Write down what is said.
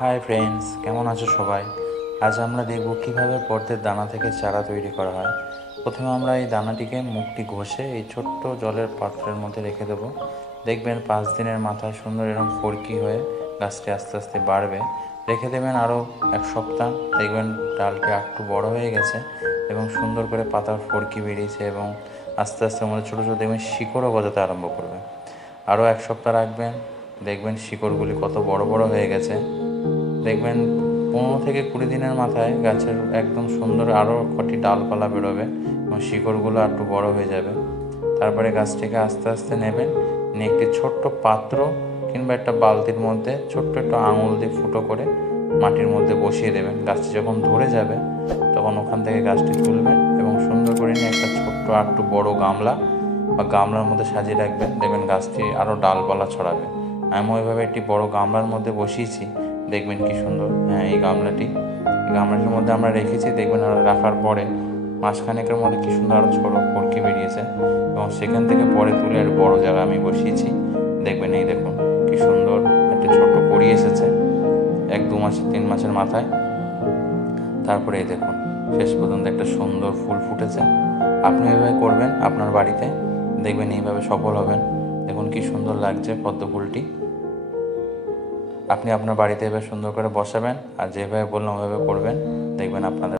Hi friends, কেমন আছো সবাই? আজ আমরা দেখব কিভাবে পদ্মের দানা থেকে চারা তৈরি করা হয়। প্রথমে আমরা এই দানাটিকে মুখটি ঘষে এই ছোট্ট জলের পাত্রের মধ্যে রেখে দেবো। দেখবেন 5 দিনের মাথায় সুন্দর এরকম ফরকি হয়ে গাছটি আস্তে আস্তে বাড়বে। রেখে দেবেন আরও 1 সপ্তাহ, দেখবেন ডালটি একটু বড় হয়ে গেছে এবং সুন্দর করে পাতার ফরকি বেরিয়েছে এবং আস্তে আস্তে আমাদের ছোটো ছোটো দেখবেন শিকড়ও গজাতে আরম্ভ করবে। আরও 1 সপ্তাহ রাখবেন, দেখবেন শিকড়গুলি কত বড় বড় হয়ে গেছে। দেখবেন 15 থেকে 20 দিনের মাথায় গাছের একদম সুন্দর আরও কটি ডালপালা বেরোবে এবং শিকড়গুলো একটু বড় হয়ে যাবে। তারপরে গাছটিকে আস্তে আস্তে নেবেন, নিয়ে একটি ছোট্ট পাত্র কিংবা একটা বালতির মধ্যে ছোট্ট একটু আঙুল দিয়ে ফুটো করে মাটির মধ্যে বসিয়ে দেবেন। গাছটি যখন ধরে যাবে তখন ওখান থেকে গাছটি তুলবেন এবং সুন্দর করে নিয়ে একটা ছোট্ট একটু বড় গামলা বা গামলার মধ্যে সাজিয়ে রাখবেন। দেখবেন গাছটি আরও ডালপালা ছড়াবে। আমি ওইভাবে একটি বড় গামলার মধ্যে বসিয়েছি, দেখবেন কি সুন্দর। হ্যাঁ, এই গামলাটির মধ্যে আমরা রেখেছি। দেখবেন আর রাখার পরে মাসখানেকের মধ্যে কি সুন্দর আরও ছোটো ফরকি বেরিয়েছে এবং সেখান থেকে পরে তুলে আর বড় জায়গা আমি বসিয়েছি। দেখবেন এই দেখুন কি সুন্দর একটা ছোট্ট কড়ি এসেছে 1-2 মাস 3 মাসের মাথায়। তারপরে এই দেখুন শেষ পর্যন্ত একটা সুন্দর ফুল ফুটেছে। আপনি এভাবে করবেন আপনার বাড়িতে, দেখবেন এইভাবে সফল হবেন। দেখুন কি সুন্দর লাগছে পদ্ম ফুলটি। আপনি আপনার বাড়িতে এভাবে সুন্দর করে বসাবেন আর যেভাবে বললাম ওইভাবে করবেন, দেখবেন আপনাদের